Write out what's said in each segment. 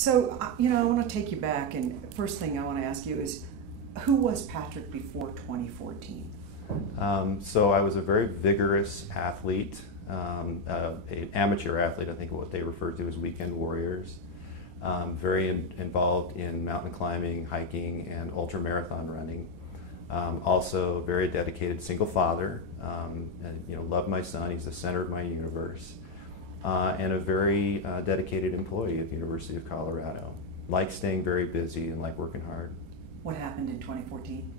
So, I want to take you back, and first thing I want to ask you is, who was Patrick before 2014? So I was a very vigorous athlete, an amateur athlete, I think what they refer to as weekend warriors. Very involved in mountain climbing, hiking, and ultramarathon running. Also very dedicated single father, and love my son, he's the center of my universe. And a very dedicated employee at the University of Colorado. Like staying very busy and like working hard. What happened in 2014?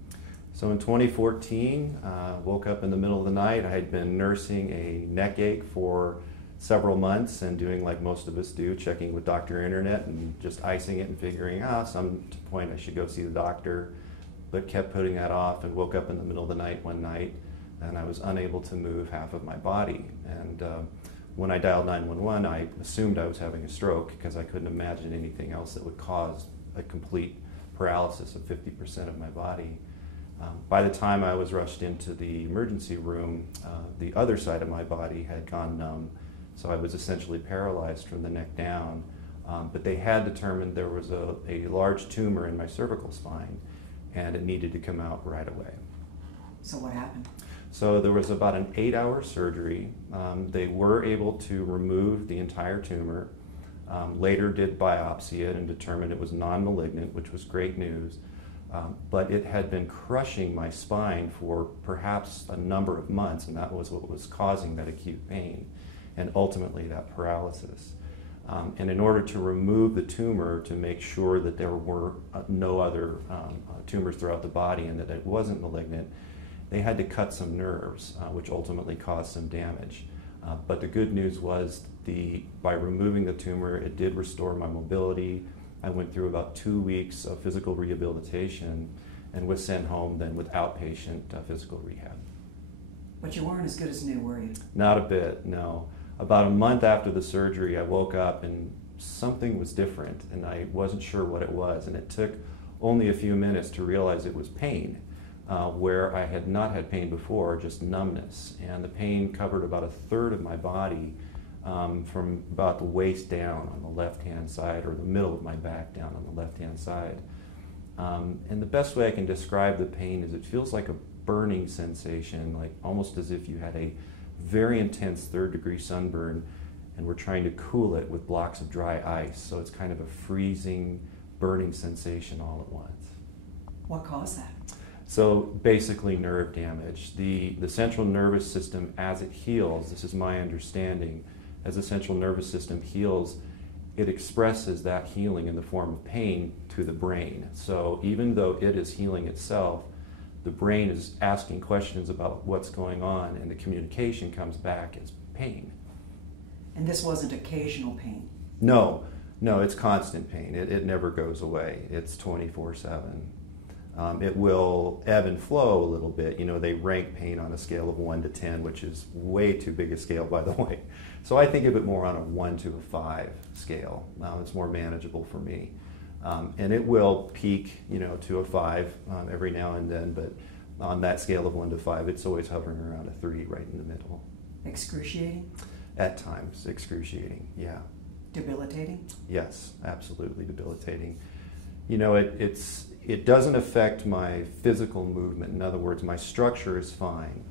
So in 2014, woke up in the middle of the night. I had been nursing a neck ache for several months and doing like most of us do, checking with Dr. Internet and just icing it and figuring, some point I should go see the doctor, but kept putting that off and woke up in the middle of the night one night and I was unable to move half of my body. And when I dialed 911, I assumed I was having a stroke because I couldn't imagine anything else that would cause a complete paralysis of 50% of my body. By the time I was rushed into the emergency room, the other side of my body had gone numb, so I was essentially paralyzed from the neck down. But they had determined there was a large tumor in my cervical spine, and it needed to come out right away. So what happened? So there was about an 8-hour surgery. They were able to remove the entire tumor. Later did biopsy it and determined it was non-malignant, which was great news. But it had been crushing my spine for perhaps a number of months, and that was what was causing that acute pain and ultimately that paralysis. And in order to remove the tumor, to make sure that there were no other tumors throughout the body and that it wasn't malignant, they had to cut some nerves, which ultimately caused some damage. But the good news was by removing the tumor, it did restore my mobility. I went through about 2 weeks of physical rehabilitation and was sent home then with outpatient physical rehab. But you weren't as good as new, were you? Not a bit, no. About a month after the surgery, I woke up and something was different and I wasn't sure what it was, and it took only a few minutes to realize it was pain. Where I had not had pain before, just numbness. And the pain covered about a third of my body, from about the waist down on the left-hand side, or the middle of my back down on the left-hand side. And the best way I can describe the pain is it feels like a burning sensation, like almost as if you had a very intense third-degree sunburn and were trying to cool it with blocks of dry ice. So it's kind of a freezing, burning sensation all at once. What caused that? So basically nerve damage. The central nervous system, as it heals, this is my understanding, as the central nervous system heals, it expresses that healing in the form of pain to the brain. So even though it is healing itself, the brain is asking questions about what's going on, and the communication comes back as pain. And this wasn't occasional pain? No, it's constant pain. It never goes away. It's 24/7. It will ebb and flow a little bit. They rank pain on a scale of 1 to 10, which is way too big a scale, by the way. So I think of it more on a 1 to a 5 scale. It's more manageable for me. And it will peak, to a 5 every now and then, but on that scale of 1 to 5, it's always hovering around a 3 right in the middle. Excruciating? At times, excruciating, yeah. Debilitating? Yes, absolutely debilitating. It doesn't affect my physical movement. In other words, my structure is fine.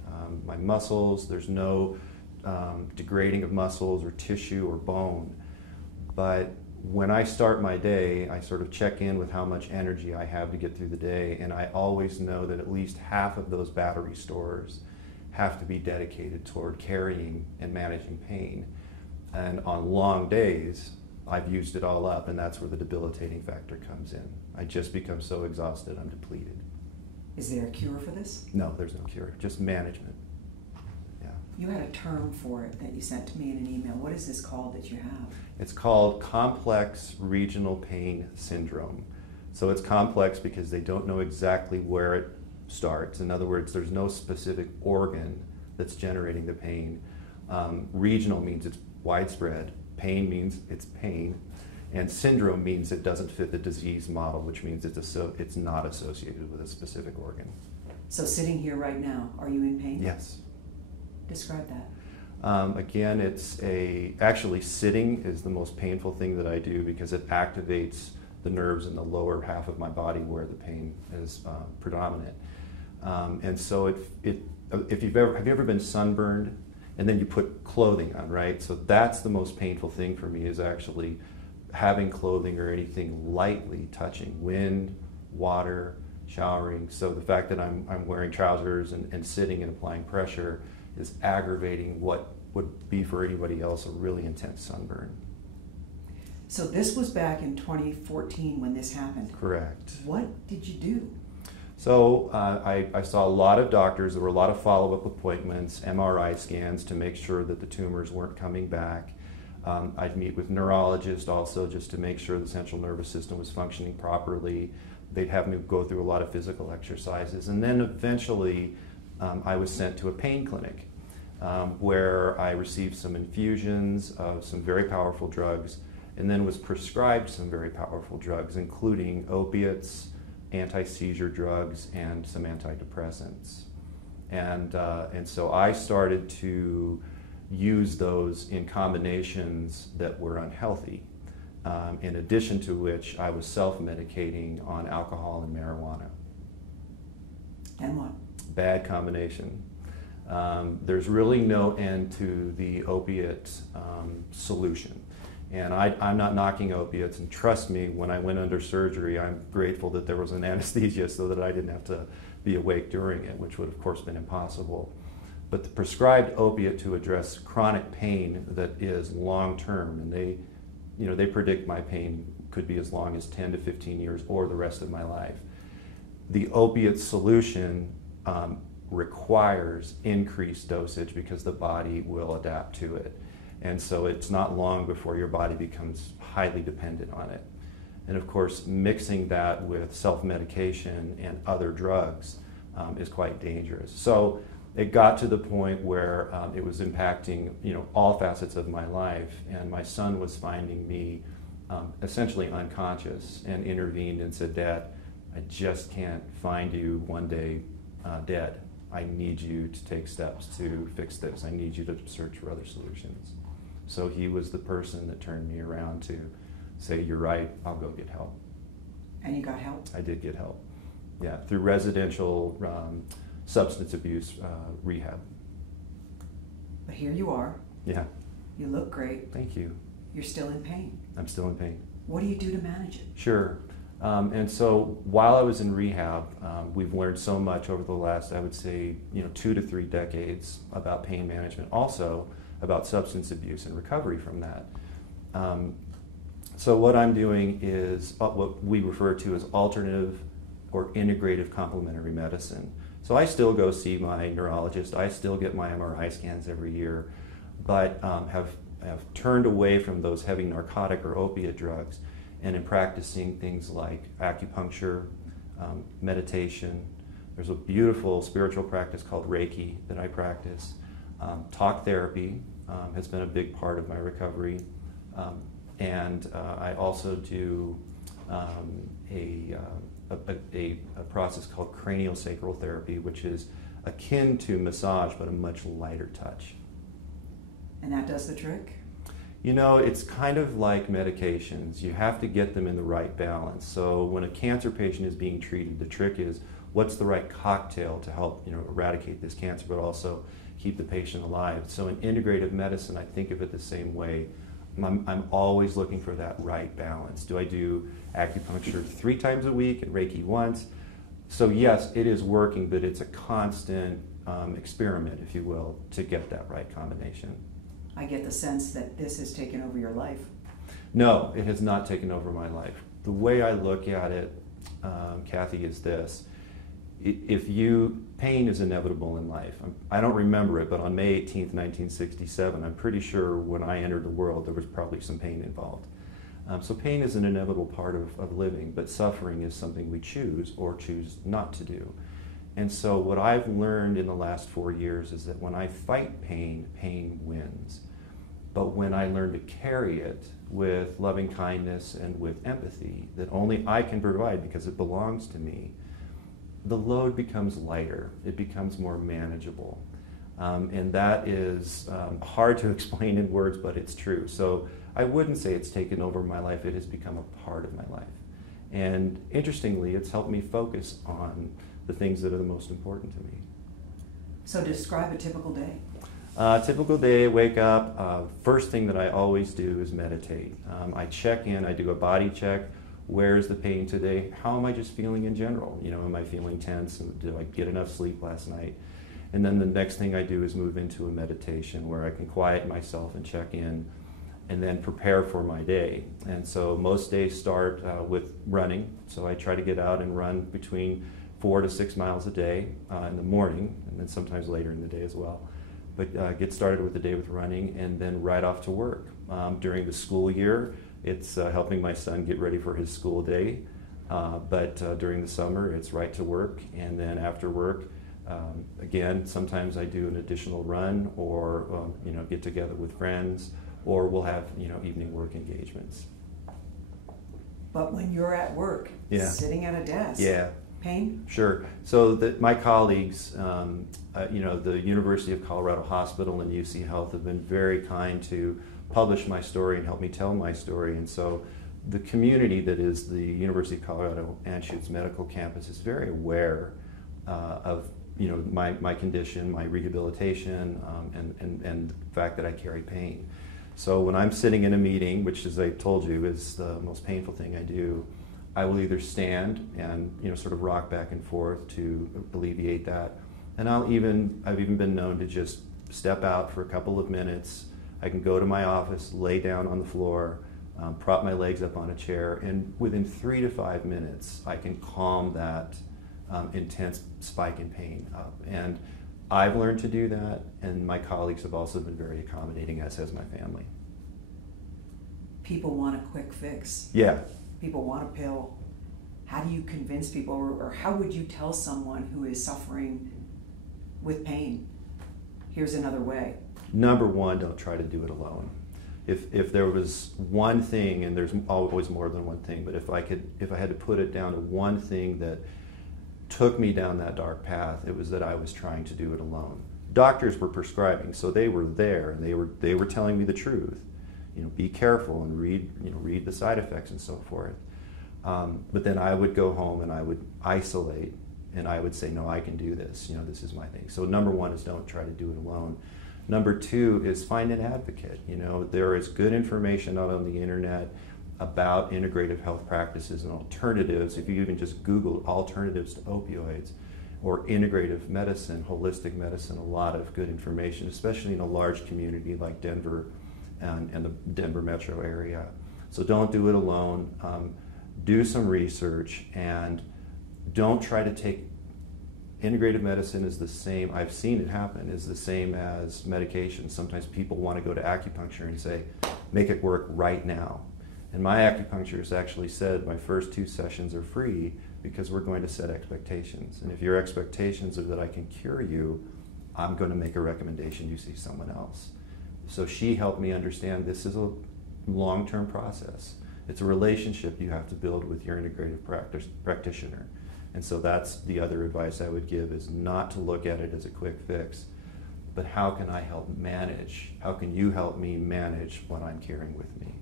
My muscles, there's no degrading of muscles or tissue or bone. But when I start my day, I sort of check in with how much energy I have to get through the day, and I always know that at least half of those battery stores have to be dedicated toward carrying and managing pain. And on long days, I've used it all up, and that's where the debilitating factor comes in. I just become so exhausted, I'm depleted. Is there a cure for this? No, there's no cure, just management. Yeah. You had a term for it that you sent to me in an email. What is this called that you have? It's called complex regional pain syndrome. So it's complex because they don't know exactly where it starts. In other words, there's no specific organ that's generating the pain. Regional means it's widespread. Pain means it's pain, and syndrome means it doesn't fit the disease model, which means it's not associated with a specific organ. So sitting here right now, are you in pain? Yes. Describe that. Again, actually sitting is the most painful thing that I do because it activates the nerves in the lower half of my body where the pain is predominant. And so have you ever been sunburned and then you put clothing on, right? So that's the most painful thing for me, is actually having clothing or anything lightly touching, wind, water, showering. So the fact that I'm wearing trousers and sitting and applying pressure is aggravating what would be for anybody else a really intense sunburn. So this was back in 2014 when this happened. Correct. What did you do? So I saw a lot of doctors. There were a lot of follow-up appointments, MRI scans to make sure that the tumors weren't coming back. I'd meet with neurologists also just to make sure the central nervous system was functioning properly. They'd have me go through a lot of physical exercises. And then eventually I was sent to a pain clinic where I received some infusions of some very powerful drugs and then was prescribed some very powerful drugs, including opiates, anti-seizure drugs, and some antidepressants. And so I started to use those in combinations that were unhealthy, in addition to which I was self-medicating on alcohol and marijuana. And what? Bad combination. There's really no end to the opiate solution. And I'm not knocking opiates, and trust me, when I went under surgery, I'm grateful that there was an anesthesia so that I didn't have to be awake during it, which would of course been impossible. But the prescribed opiate to address chronic pain that is long-term, and they predict my pain could be as long as 10 to 15 years or the rest of my life. The opiate solution requires increased dosage because the body will adapt to it. And so it's not long before your body becomes highly dependent on it. And of course, mixing that with self-medication and other drugs is quite dangerous. So it got to the point where it was impacting, all facets of my life, and my son was finding me essentially unconscious and intervened and said, "Dad, I just can't find you one day dead. I need you to take steps to fix this. I need you to search for other solutions." So he was the person that turned me around to say, "You're right, I'll go get help." And you got help? I did get help, yeah, through residential substance abuse rehab. But here you are. Yeah. You look great. Thank you. You're still in pain. I'm still in pain. What do you do to manage it? Sure. And so while I was in rehab, we've learned so much over the last, I would say, 2 to 3 decades about pain management, also about substance abuse and recovery from that. So what I'm doing is what we refer to as alternative or integrative complementary medicine. So I still go see my neurologist, I still get my MRI scans every year, but have turned away from those heavy narcotic or opiate drugs, and in practicing things like acupuncture, meditation. There's a beautiful spiritual practice called Reiki that I practice. Talk therapy has been a big part of my recovery. And I also do a process called craniosacral therapy, which is akin to massage, but a much lighter touch. And that does the trick? It's kind of like medications. You have to get them in the right balance. So when a cancer patient is being treated, the trick is what's the right cocktail to help eradicate this cancer, but also keep the patient alive. So in integrative medicine, I think of it the same way. I'm always looking for that right balance. Do I do acupuncture 3 times a week and Reiki once? So yes, it is working, but it's a constant experiment, if you will, to get that right combination. I get the sense that this has taken over your life. No, it has not taken over my life. The way I look at it, Kathy, is this. Pain is inevitable in life. I don't remember it, but on May 18th, 1967, I'm pretty sure when I entered the world, there was probably some pain involved. So pain is an inevitable part of living, but suffering is something we choose or choose not to do. And so what I've learned in the last 4 years is that when I fight pain, pain wins. But when I learn to carry it with loving kindness and with empathy that only I can provide because it belongs to me, the load becomes lighter. It becomes more manageable. And that is hard to explain in words, but it's true. So I wouldn't say it's taken over my life. It has become a part of my life. And interestingly, it's helped me focus on the things that are the most important to me. So describe a typical day. Typical day, wake up. First thing that I always do is meditate. I check in, I do a body check. Where is the pain today? How am I just feeling in general? You know, am I feeling tense? Did I get enough sleep last night? And then the next thing I do is move into a meditation where I can quiet myself and check in and then prepare for my day. And so most days start with running. So I try to get out and run between 4 to 6 miles a day in the morning, and then sometimes later in the day as well. But get started with the day with running and then right off to work. During the school year, it's helping my son get ready for his school day. But during the summer, it's right to work. And then after work, again, sometimes I do an additional run or get together with friends, or we'll have evening work engagements. But when you're at work, sitting at a desk, pain? Sure. So my colleagues, the University of Colorado Hospital and UC Health have been very kind to publish my story and help me tell my story. And so the community that is the University of Colorado Anschutz Medical Campus is very aware of my condition, my rehabilitation, and the fact that I carry pain. So when I'm sitting in a meeting, which, as I told you, is the most painful thing I do, I will either stand and sort of rock back and forth to alleviate that, and I've even been known to just step out for a couple of minutes. I can go to my office, lay down on the floor, prop my legs up on a chair, and within 3 to 5 minutes, I can calm that intense spike in pain up. And I've learned to do that, and my colleagues have also been very accommodating, as has my family. People want a quick fix. Yeah. People want a pill. How do you convince people, or how would you tell someone who is suffering with pain, here's another way? Number one, don't try to do it alone. If there was one thing, and there's always more than one thing, but if I had to put it down to one thing that took me down that dark path, it was that I was trying to do it alone. Doctors were prescribing, so they were there, and they were telling me the truth. Be careful and read the side effects and so forth. But then I would go home and I would isolate, and I would say, no, I can do this. This is my thing. So number one is don't try to do it alone. Number two is find an advocate. There is good information out on the internet about integrative health practices and alternatives. If you even just Google alternatives to opioids or integrative medicine, holistic medicine, a lot of good information, especially in a large community like Denver and the Denver metro area. So don't do it alone. Do some research, and don't try to take integrative medicine is the same, I've seen it happen, is the same as medication. Sometimes people want to go to acupuncture and say, make it work right now. And my acupuncturist actually said my first 2 sessions are free because we're going to set expectations. And if your expectations are that I can cure you, I'm going to make a recommendation you see someone else. So she helped me understand this is a long-term process. It's a relationship you have to build with your integrative practitioner. And so that's the other advice I would give, is not to look at it as a quick fix, but how can I help manage? How can you help me manage what I'm carrying with me?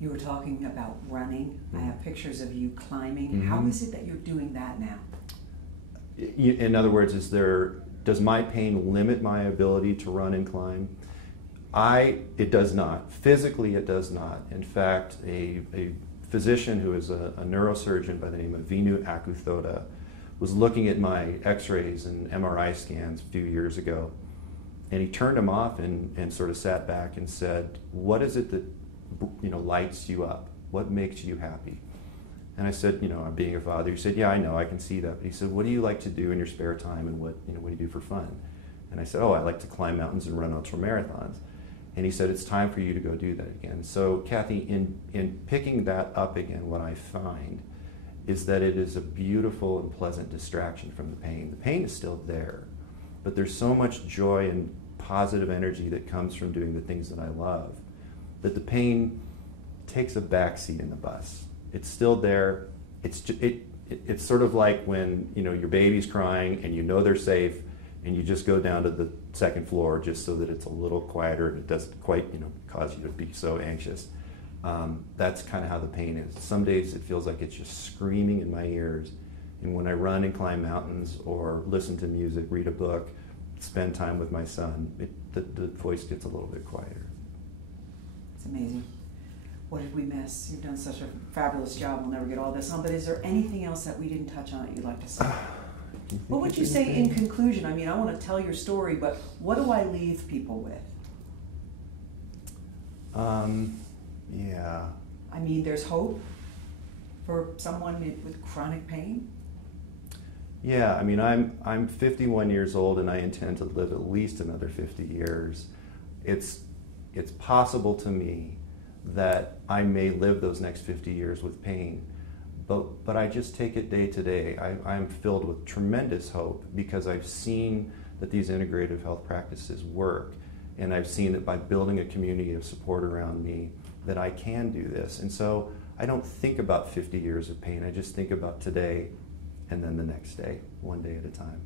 You were talking about running. I have pictures of you climbing. Mm-hmm. How is it that you're doing that now? In other words, does my pain limit my ability to run and climb? It does not. Physically, it does not. In fact, a physician who is a neurosurgeon by the name of Vinu Akuthoda was looking at my x-rays and MRI scans a few years ago, and he turned them off and sort of sat back and said, what is it that lights you up? What makes you happy? And I said, I'm being a father. He said, yeah, I know, I can see that. But he said, what do you like to do in your spare time, and what do you do for fun? And I said, I like to climb mountains and run ultra marathons. And he said, it's time for you to go do that again. So Kathy, in picking that up again, what I find is that it is a beautiful and pleasant distraction from the pain. The pain is still there, but there's so much joy and positive energy that comes from doing the things that I love, that the pain takes a backseat in the bus. It's still there. It's sort of like when your baby's crying and they're safe, and you just go down to second floor just so that it's a little quieter and it doesn't quite, cause you to be so anxious. That's kind of how the pain is. Some days it feels like it's just screaming in my ears. And when I run and climb mountains or listen to music, read a book, spend time with my son, the voice gets a little bit quieter. It's amazing. What did we miss? You've done such a fabulous job. We'll never get all this on, but is there anything else that we didn't touch on that you'd like to say? What would you say in conclusion? I mean, I want to tell your story, but what do I leave people with? Yeah. I mean, there's hope for someone with chronic pain? Yeah, I mean, I'm 51 years old and I intend to live at least another 50 years. It's possible to me that I may live those next 50 years with pain, but I just take it day to day. I'm filled with tremendous hope because I've seen that these integrative health practices work, and I've seen that by building a community of support around me that I can do this. And so I don't think about 50 years of pain, I just think about today and then the next day, one day at a time.